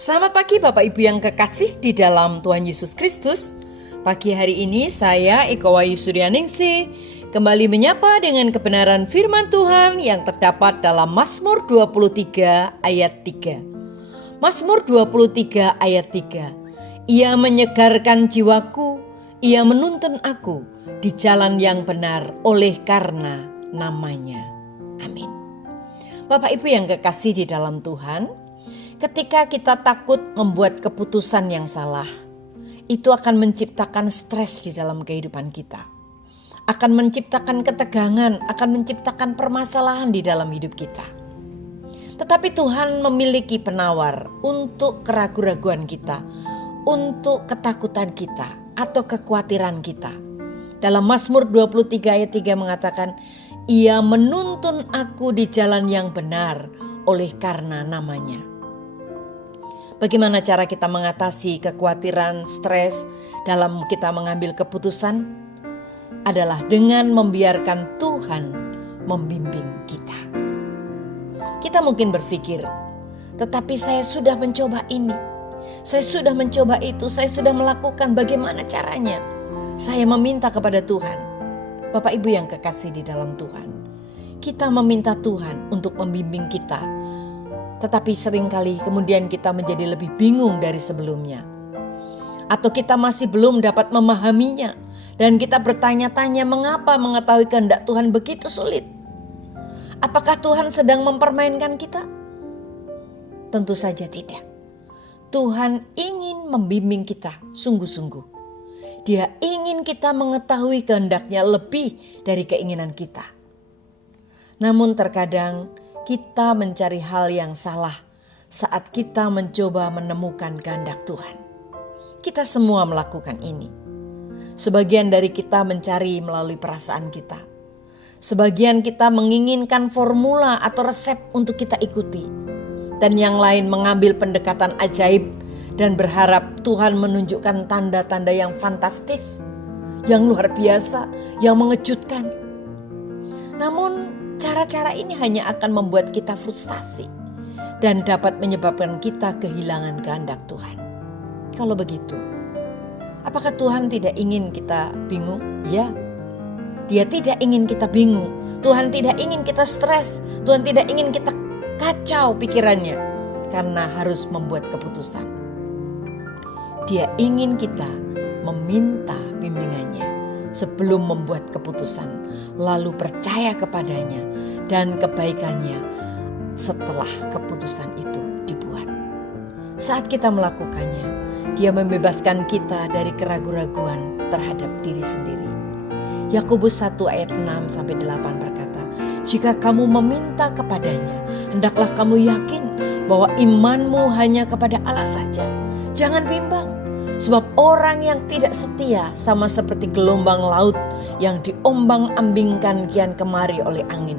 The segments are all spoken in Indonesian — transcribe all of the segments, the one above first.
Selamat pagi Bapak Ibu yang kekasih di dalam Tuhan Yesus Kristus. Pagi hari ini saya Iko Wahyu Suryaningsih kembali menyapa dengan kebenaran firman Tuhan yang terdapat dalam Mazmur 23 ayat 3. Mazmur 23 ayat 3. Ia menyegarkan jiwaku, ia menuntun aku di jalan yang benar oleh karena namanya. Amin. Bapak Ibu yang kekasih di dalam Tuhan, ketika kita takut membuat keputusan yang salah, itu akan menciptakan stres di dalam kehidupan kita. Akan menciptakan ketegangan, akan menciptakan permasalahan di dalam hidup kita. Tetapi Tuhan memiliki penawar untuk keraguan-raguan kita, untuk ketakutan kita atau kekhawatiran kita. Dalam Mazmur 23 ayat 3 mengatakan, ia menuntun aku di jalan yang benar oleh karena namanya. Bagaimana cara kita mengatasi kekhawatiran, stres dalam kita mengambil keputusan? Adalah dengan membiarkan Tuhan membimbing kita. Kita mungkin berpikir, tetapi saya sudah mencoba ini, saya sudah mencoba itu, saya sudah melakukan, bagaimana caranya? Saya meminta kepada Tuhan. Bapak Ibu yang kekasih di dalam Tuhan, kita meminta Tuhan untuk membimbing kita. Tetapi seringkali kemudian kita menjadi lebih bingung dari sebelumnya. Atau kita masih belum dapat memahaminya. Dan kita bertanya-tanya mengapa mengetahui kehendak Tuhan begitu sulit. Apakah Tuhan sedang mempermainkan kita? Tentu saja tidak. Tuhan ingin membimbing kita sungguh-sungguh. Dia ingin kita mengetahui kehendaknya lebih dari keinginan kita. Namun terkadang kita mencari hal yang salah saat kita mencoba menemukan kehendak Tuhan. Kita semua melakukan ini. Sebagian dari kita mencari melalui perasaan kita. Sebagian kita menginginkan formula atau resep untuk kita ikuti. Dan yang lain mengambil pendekatan ajaib dan berharap Tuhan menunjukkan tanda-tanda yang fantastis, yang luar biasa, yang mengejutkan. Namun cara-cara ini hanya akan membuat kita frustasi dan dapat menyebabkan kita kehilangan kehendak Tuhan. Kalau begitu, apakah Tuhan tidak ingin kita bingung? Ya, Dia tidak ingin kita bingung. Tuhan tidak ingin kita stres. Tuhan tidak ingin kita kacau pikirannya karena harus membuat keputusan. Dia ingin kita meminta bimbingannya sebelum membuat keputusan, lalu percaya kepadanya dan kebaikannya setelah keputusan itu dibuat. Saat kita melakukannya, Dia membebaskan kita dari keraguan-raguan terhadap diri sendiri. Yakobus 1 ayat 6-8 berkata, jika kamu meminta kepadanya, hendaklah kamu yakin bahwa imanmu hanya kepada Allah saja. Jangan bimbang. Sebab orang yang tidak setia sama seperti gelombang laut yang diombang-ambingkan kian kemari oleh angin.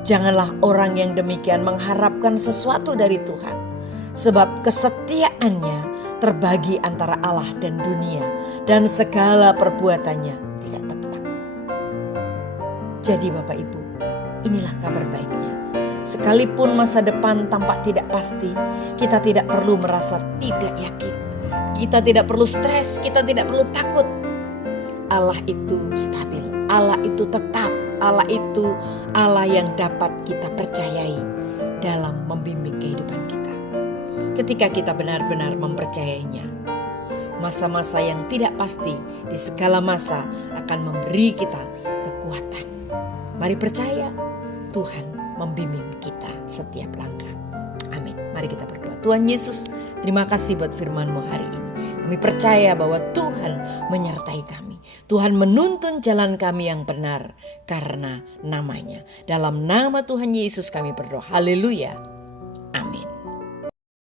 Janganlah orang yang demikian mengharapkan sesuatu dari Tuhan. Sebab kesetiaannya terbagi antara Allah dan dunia, dan segala perbuatannya tidak tetap. Jadi Bapak Ibu, inilah kabar baiknya. Sekalipun masa depan tampak tidak pasti, kita tidak perlu merasa tidak yakin. Kita tidak perlu stres, kita tidak perlu takut. Allah itu stabil, Allah itu tetap, Allah itu Allah yang dapat kita percayai dalam membimbing kehidupan kita. Ketika kita benar-benar mempercayainya, masa-masa yang tidak pasti di segala masa akan memberi kita kekuatan. Mari percaya, Tuhan membimbing kita setiap langkah. Amin. Mari kita berdoa. Tuhan Yesus, terima kasih buat firman-Mu hari ini. Kami percaya bahwa Tuhan menyertai kami. Tuhan menuntun jalan kami yang benar karena namanya. Dalam nama Tuhan Yesus kami berdoa. Haleluya. Amin.